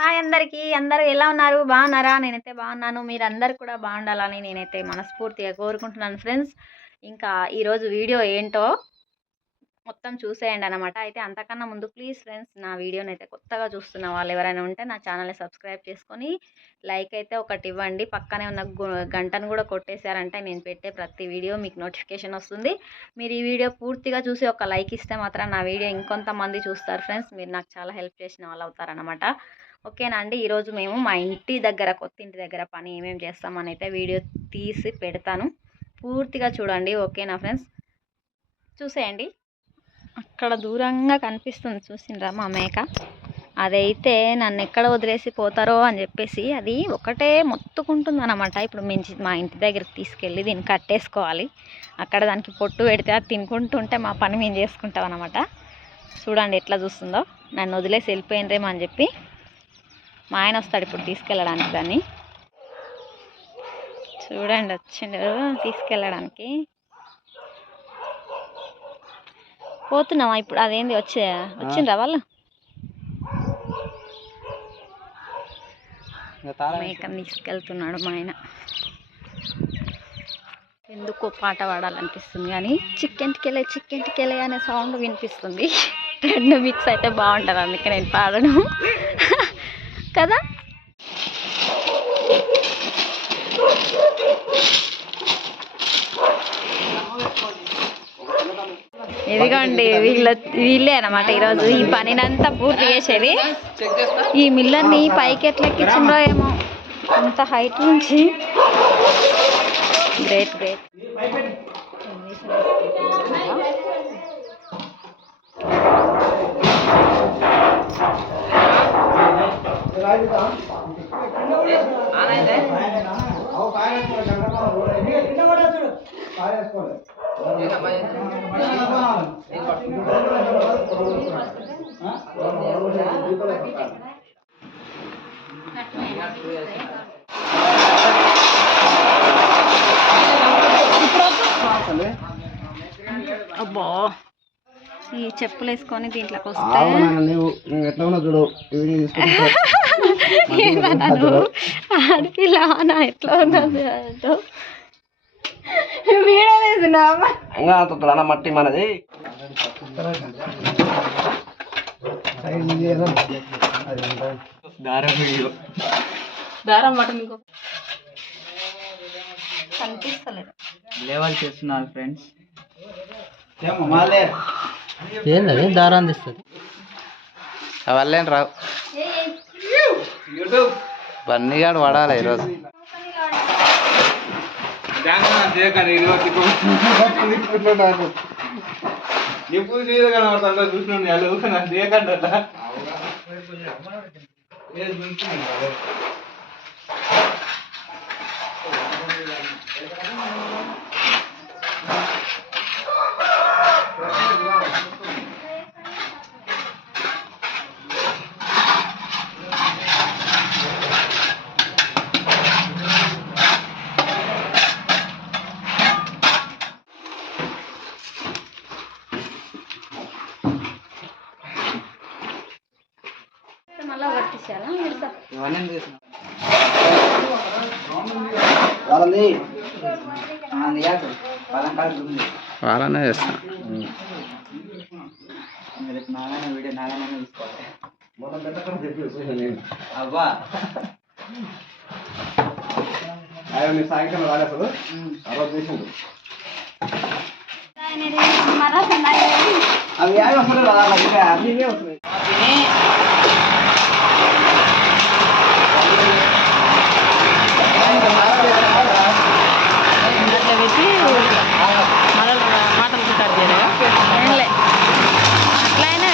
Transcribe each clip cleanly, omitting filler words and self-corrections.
Hi అందరికీ. అందరూ ఎలా ఉన్నారు? బాగున్నారా? నేనైతే బాగున్నాను. మీరందరూ కూడా బాగుండాలని నేనైతే మనస్ఫూర్తిగా కోరుకుంటున్నాను ఫ్రెండ్స్. ఇంకా ఈరోజు వీడియో ఏంటో మొత్తం చూసేయండి అనమాట. అయితే అంతకన్నా ముందు ప్లీజ్ ఫ్రెండ్స్ నా వీడియోనైతే కొత్తగా చూస్తున్న వాళ్ళు ఎవరైనా ఉంటే నా ఛానల్ని సబ్స్క్రైబ్ చేసుకొని లైక్ అయితే ఒకటి ఇవ్వండి. పక్కనే ఉన్న గంటను కూడా కొట్టేశారంటే నేను పెట్టే ప్రతి వీడియో మీకు నోటిఫికేషన్ వస్తుంది. మీరు ఈ వీడియో పూర్తిగా చూసి ఒక లైక్ ఇస్తే మాత్రం నా వీడియో ఇంకొంతమంది చూస్తారు ఫ్రెండ్స్. మీరు నాకు చాలా హెల్ప్ చేసిన వాళ్ళు అవుతారనమాట. ఓకేనా అండి. ఈరోజు మేము మా ఇంటి దగ్గర కొత్త ఇంటి దగ్గర పని ఏమేమి చేస్తామని అయితే వీడియో తీసి పెడతాను. పూర్తిగా చూడండి. ఓకేనా ఫ్రెండ్స్, చూసేయండి. అక్కడ దూరంగా కనిపిస్తుంది చూసిండ్రా మా మేక. అదైతే నన్ను ఎక్కడ వదిలేసి పోతారో అని చెప్పేసి అది ఒకటే మొత్తుకుంటుంది అనమాట. ఇప్పుడు మా ఇంటి దగ్గరికి తీసుకెళ్ళి దీన్ని కట్టేసుకోవాలి. అక్కడ దానికి పొట్టు పెడితే అది తినుకుంటుంటే మా పని మేము చేసుకుంటాం అనమాట. చూడండి ఎట్లా చూస్తుందో. నన్ను వదిలేసి వెళ్ళిపోయినరేమో అని చెప్పి మా ఆయన వస్తాడు ఇప్పుడు తీసుకెళ్ళడానికి. దాన్ని చూడండి వచ్చిండు తీసుకెళ్ళడానికి. పోతున్నావా ఇప్పుడు? అదేంది వచ్చిండ్రా వాళ్ళు? మేకని తీసుకెళ్తున్నాడు మా ఆయన. ఎందుకో పాట పాడాలనిపిస్తుంది కానీ చిక్కెంటికెళ్ళే అనే సౌండ్ వినిపిస్తుంది. రెండు మిక్స్ అయితే బాగుంటుంది, అందుకే నేను పాడను కదా. ఇదిగోండి వీళ్ళే అనమాట ఈరోజు ఈ పనినంతా పూర్తి చేసేది. ఈ మిల్లర్ని పైకి ఎట్లా ఎక్కించిండ్రో ఏమో, అంత హైట్ నుంచి. Great great. అబ్బో, ఈ చెప్పులు వేసుకొని దీంట్లోకి వస్తే ఆడపిల్ల ఎట్లా ఉన్నది మట్టి మనది. దారం మటన్ కనిపిస్తలేదు. లేవల్ చేస్తున్నారు ఫ్రెండ్స్. ఏంటది దారం తీస్తుంది వాళ్ళేం రావు. బన్నీగాడు పడాలి ఈరోజు. ఎప్పుడు చేయదు కనబడతా చూసినా చేయకండి. వాళ్ళనే చేస్తాం. వీడియో నాగానే తీసుకోవాలి. అబ్బా ఆయన సాయంకాలం రాలేదు అరవై చేసిండు. అవి అవి వస్తుంది. మాటలు స్టార్ట్ చేయలేదా? అట్లయినా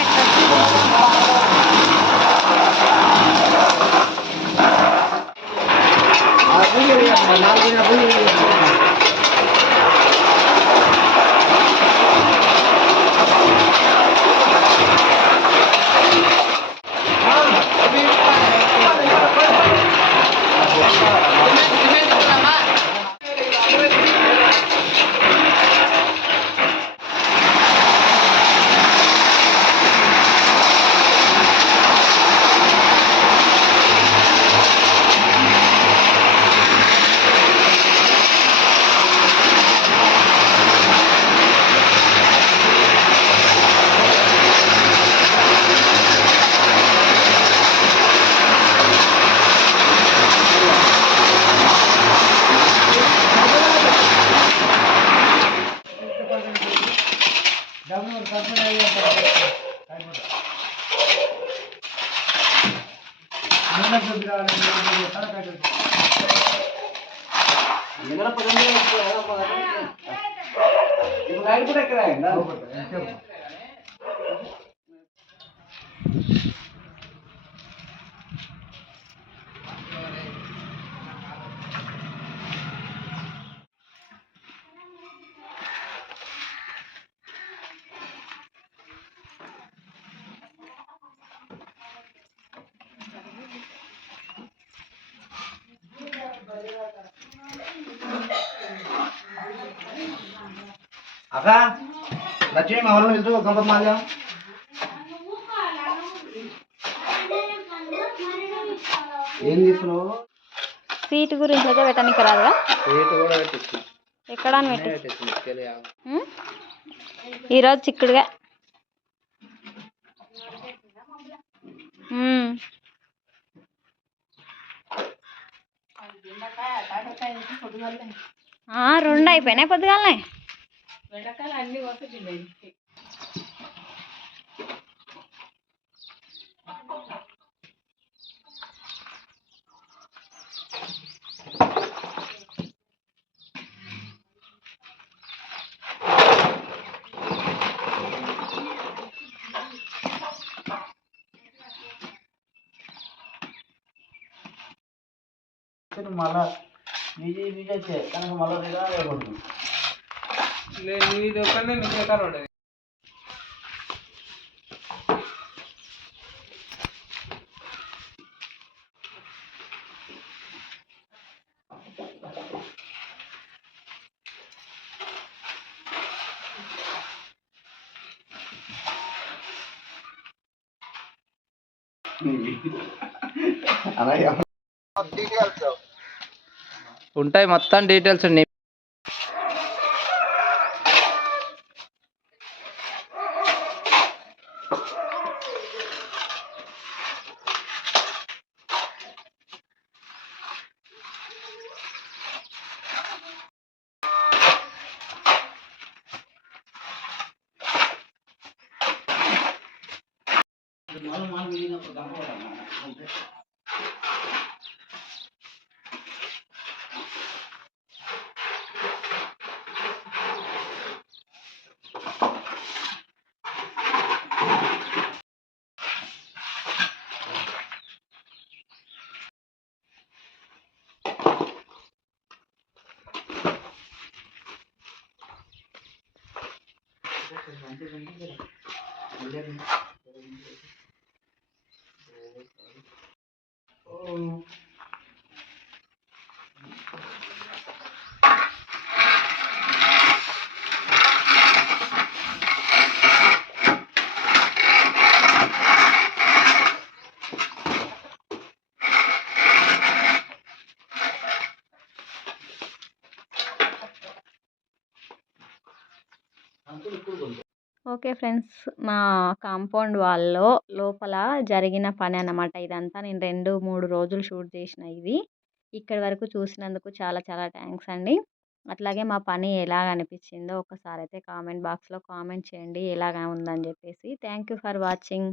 ఇప్పుడు లైట్ కూడా ఎక్కడ అయిందా? అక్క లక్ష్మి మా వాళ్ళని వెళ్తూ గంపత్ మాల్యా ఏం చేస్తున్నావు? సీట్ గురించి అయితే పెట్టడానికి రాదుగా. రేటు కూడా పెట్టించిన ఎక్కడ అని పెట్టి పెట్టించిన ఈరోజు చిక్కుడుగా రెండు అయిపోయినాయి పొద్దుగాలనే. మళ్ళా బిజీ బిజీ వచ్చే కనుక మళ్ళీ రేపడుతుంది. నీది ఒక్కనే నీకు ఎక్కడ ఉండదు. అలాగే ఉంటాయి మొత్తం డీటెయిల్స్ ఉన్నాయి. ఓకే ఫ్రెండ్స్, మా కాంపౌండ్ వాల్లో లోపల జరిగిన పని అన్నమాట ఇదంతా. నేను 2-3 రోజులు షూట్ చేసిన ఇది. ఇక్కడి వరకు చూసినందుకు చాలా చాలా థ్యాంక్స్ అండి. అట్లాగే మా పని ఎలాగ అనిపించిందో ఒకసారి అయితే కామెంట్ బాక్స్లో కామెంట్ చేయండి ఎలాగ ఉందని చెప్పేసి. Thank you for watching.